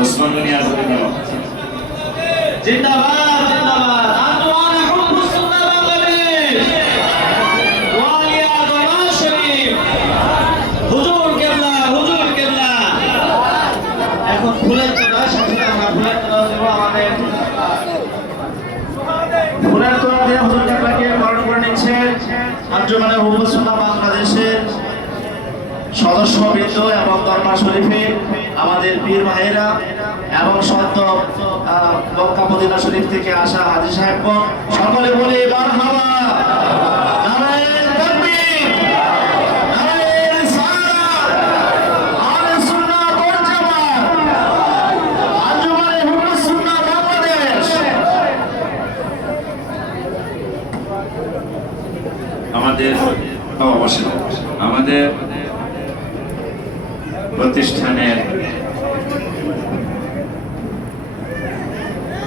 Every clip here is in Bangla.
ওসমান গনি আজাদের নাম জিন্দাবাদ জিন্দাবাদ আনওয়ার হুব্বুস সুন্নাহ বাংলাদেশ ওয়ালিয়া দরবার শরীফ হুজুর কেবলা এখন ফুলের তোড়া সাথে আমরা ফুলের তোড়া দেব আমাদের ফুলের তোড়া দিয়ে হুজুর কেবলাকে বরণ করে নিচ্ছেন আঞ্জুমানে হুব্বুস সুন্নাহ বাংলাদেশের সদস্যবৃন্দ এবং দরবার শরীফে আমাদের পীর ভাইয়েরা এবং সত্য মক্কা মদিনা শরীফ থেকে আসা হাজী সাহেবগণ সকলে বলে মারহাবা নারায়ে তাকবীর নারায়ে রিসালাত আহলে সুন্নাহ ওয়াল জামাত আঞ্জুমানে হুব্বুস সুন্নাহ বাংলাদেশ আমাদের প্রতিষ্ঠানের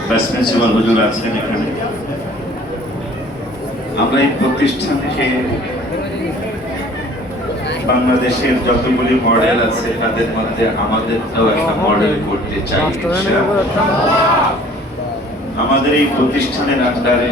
ভাইস প্রিন্সিপাল হুজুর আছেন এখানে। আমরা এই প্রতিষ্ঠানকে বাংলাদেশের যতগুলি মডেল আছে তাদের মধ্যে আমাদেরটাও একটা মডেল করতে চাই। আমাদের এই প্রতিষ্ঠানের আন্ডারে